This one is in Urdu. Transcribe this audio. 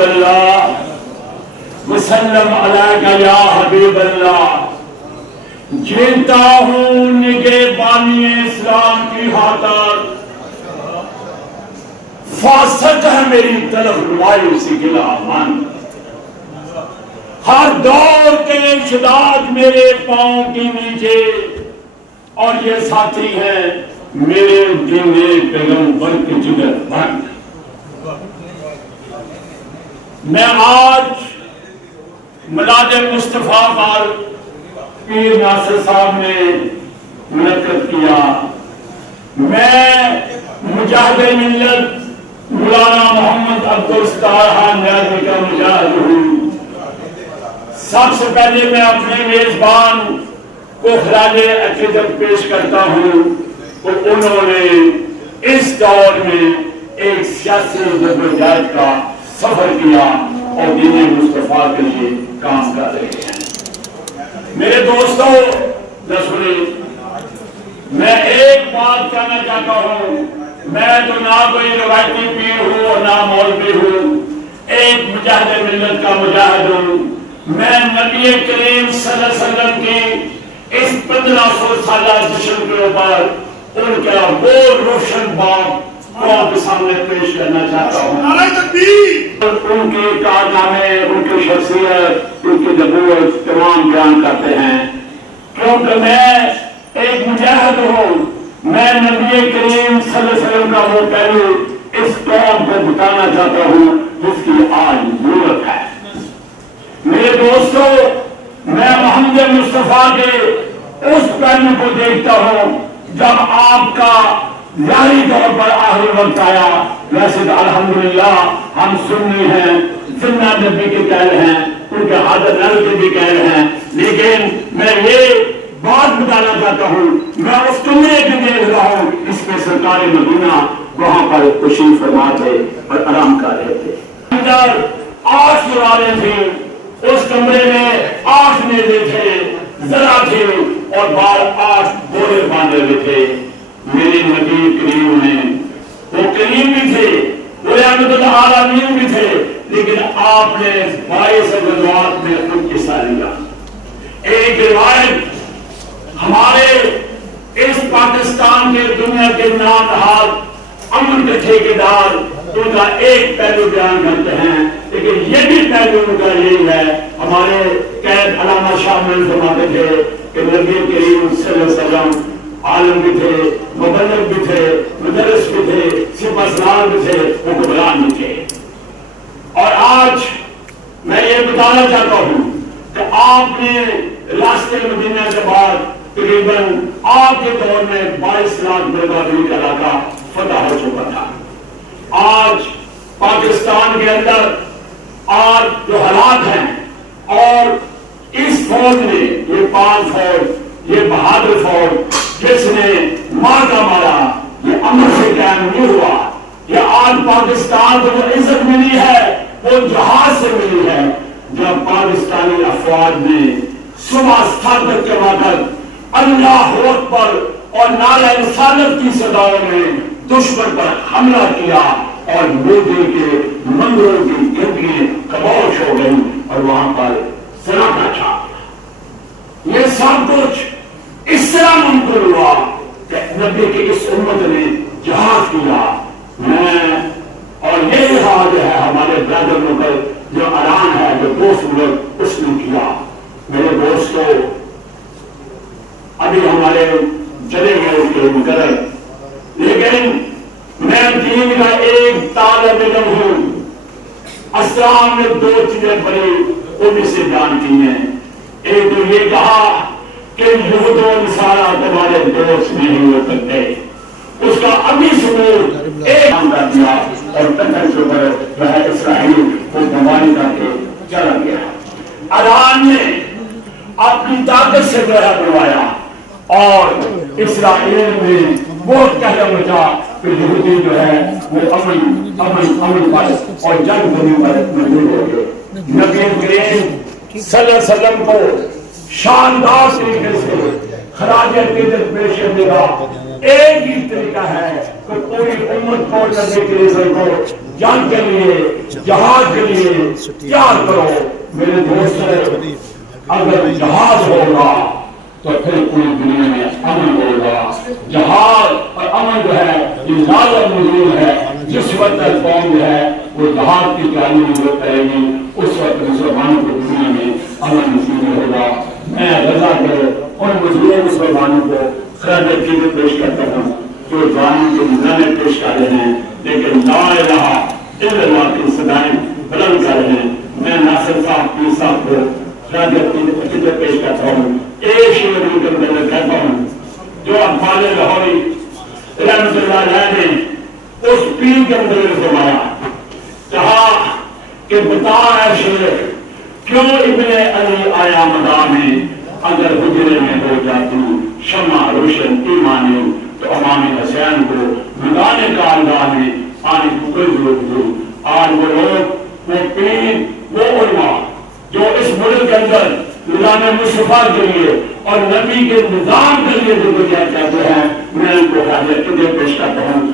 اللہ وسلم علیکہ یا حبیب اللہ، جیتا ہوں نگہبانی اسلام کی خاطر، فاسق ہے میری طرف روائے سے گلا من، ہر دور کے شداد میرے پاؤں کے نیچے، اور یہ ساتھی ہیں میرے دین پیغمبر کے جگر بند۔ میں آج میلاد مصطفیٰ پر پیر ناصر صاحب نے منعقد کیا، میں مجاہد ملت مولانا محمد عبدالستار نیازی کا مجاہد ہوں۔ سب سے پہلے میں اپنے میزبان کو خراج عقیدت پیش کرتا ہوں، اور انہوں نے اس دور میں ایک سیاسی جدوجہد کا سفر کیا اور دین مصطفیٰ کے لیے کام کر رہے ہیں۔ میرے دوستوں، سنیں، میں ایک بات کہنا چاہتا ہوں، میں تو نہ کوئی روایتی پیر ہوں اور نہ مولوی ہوں، ایک مجاہد ملت کا مجاہد ہوں۔ میں نبی کریم صلی اللہ علیہ وسلم کی اس 1500 سالہ جشن کے اوپر ان کا وہ روشن باب کو آپ کے سامنے پیش کرنا چاہتا ہوں۔ ان کے کارنامے، ان کی شخصیت، ان کی نبوت تمام بیان کرتے ہیں، کیونکہ میں ایک مجاہد ہوں۔ میں نبی کریم صلی اللہ علیہ وسلم کا وہ پہلو اس قوم کو بتانا چاہتا ہوں جس کی آج ضرورت ہے۔ میرے دوستوں، میں محمد مصطفیٰ کے اس پہلو کو دیکھتا ہوں جب آپ کا ظاہری طور پر آخری وقت آیا۔ ویسے تو الحمدللہ ہم سنی ہیں، زندہ نبی کے قائل ہیں، ان کے حاضر نبی کے بھی قائل ہیں، لیکن میں یہ بات بتانا چاہتا ہوں، میں اس کمرے کے دیکھ رہا ہوں اس میں سرکار مدینہ وہاں پر تشریف فرما تھے اور آرام کر رہے تھے۔ اندر 8 سوارے تھے، اس کمرے میں 8 میزے تھے، ذرا تھے اور بار 8 گھوڑے باندھے ہوئے تھے۔ میرے نبی کریم نے، وہ کریم بھی تھے، وہ رحمت العالمین بھی تھے، لیکن آپ نے 22 غزوات میں ان کی حصہ لیا۔ ایک روایت ہمارے اس پاکستان کے دنیا کے نام نہاد امن کے ٹھیکیدار ان کا ایک پہلو بیان کرتے ہیں، لیکن یہ بھی پہلو ان کا یہی ہے۔ ہمارے قید علامہ شاہ میں فرماتے تھے کہ نبی کریم صلی اللہ علیہ وسلم عالم بھی تھے، مبلغ بھی تھے، مدرس بھی تھے، سپہ سالار بھی تھے، حکمران بھی تھے۔ اور آج میں یہ بتانا چاہتا ہوں کہ آپ نے راستے مدینہ کے بعد تقریباً آپ کے دور میں 22 لاکھ بربادی کا علاقہ فتح ہو چکا تھا۔ آج پاکستان کے اندر آج جو حالات ہیں، اور اس فوج نے، یہ 5 فوج، یہ بہادر فوج جس نے مار کا مارا، یہ امن سے قائم نہیں ہوا۔ یہ آج پاکستان کو جو عزت ملی ہے وہ جہاد سے ملی ہے، جب پاکستانی افواج نے صبح 7 بجے کے وقت اللہ اکبر اور نعرہ رسالت کی صداؤں میں دشمن پر حملہ کیا، اور مودی کے مندروں کی گھنٹیاں خاموش ہو گئی اور وہاں پر سناٹا چھا گیا۔ یہ سب کچھ اس طرح ممکن ہوا کہ نبی کی اس امت نے جہاد کیا۔ میں اور یہی حال ہے ہمارے برادروں پر جو اعلان ہے، جو دوست لوگ اس نے کیا۔ میرے دوستوں، ابھی ہمارے چلے گئے اس کے مقرر، لیکن میں دین کا ایک طالب علم ہوں۔ اسلام نے 2 چیزیں بڑی ان سے بیان کی ہیں۔ ایک تو یہ کہا کہ یہود و نصارہ تمہارے دوست نہیں ہو سکتے، اس کا ابھی ثبوت ایک کر دیا، اور پتھر کے اوپر جو ہے اسرائیل کو بمباری کر کے چلا گیا۔ ایران نے اپنی طاقت سے گڑھا بنوایا، اور اسرائیل میں وہ کہہ مچا کہ یہودی جو ہے وہ امن پر اور جنگ ہونے پر مجبور ہو گئے۔ نبی کریم صلی اللہ علیہ وسلم کو شاندار طریقے سے خراج عقیدت پیش کرنے کا ایک ہی طریقہ ہے کہ تو پوری امت کو کرنے کے لیے سب کو جان کے لیے جہاد کے لیے تیار کرو میرے دوستوں. اگر جہاد ہوگا تو پھر پوری دنیا میں امن ہوگا. جہاد اور امن جو ہے یہ لازم موجود ہے. جس وقت قوم جو ہے وہ جہاد کی تیاری میں کرے گی اس وقت مسلمانوں کو دنیا میں امن نصیب ہوگا. میں رضا کر ان مظلوم مسلمانوں کو خیر عقیدت پیش کرتا ہوں جو ظالم کے نظام پیش کر رہے ہیں لیکن لا الہ الا اللہ کی صدائیں بلند کر رہے ہیں. میں ناصر صاحب پیر صاحب کو خیر عقیدت پیش کرتا ہوں. ایک شعر کے اندر کہتا ہوں جو اقبال لاہوری رحمۃ اللہ علیہ نے اس پیر کے اندر فرمایا کہا کہ بتا ہے شعر کیوں ابن علی آیا مداح میں اگر حجرے میں ہو جاتی شمع روشن ایمانی تو امام حسین کو میدان کارگاہ میں آنے کو کوئی ضرورت نہیں. آج وہ لوگ وہ پیر وہ علماء جو اس ملک کے اندر نظام مصطفیٰ کے لیے اور نبی کے نظام کے لیے جو کہتے ہیں میں ان کو حاضر پیش کرتا ہوں.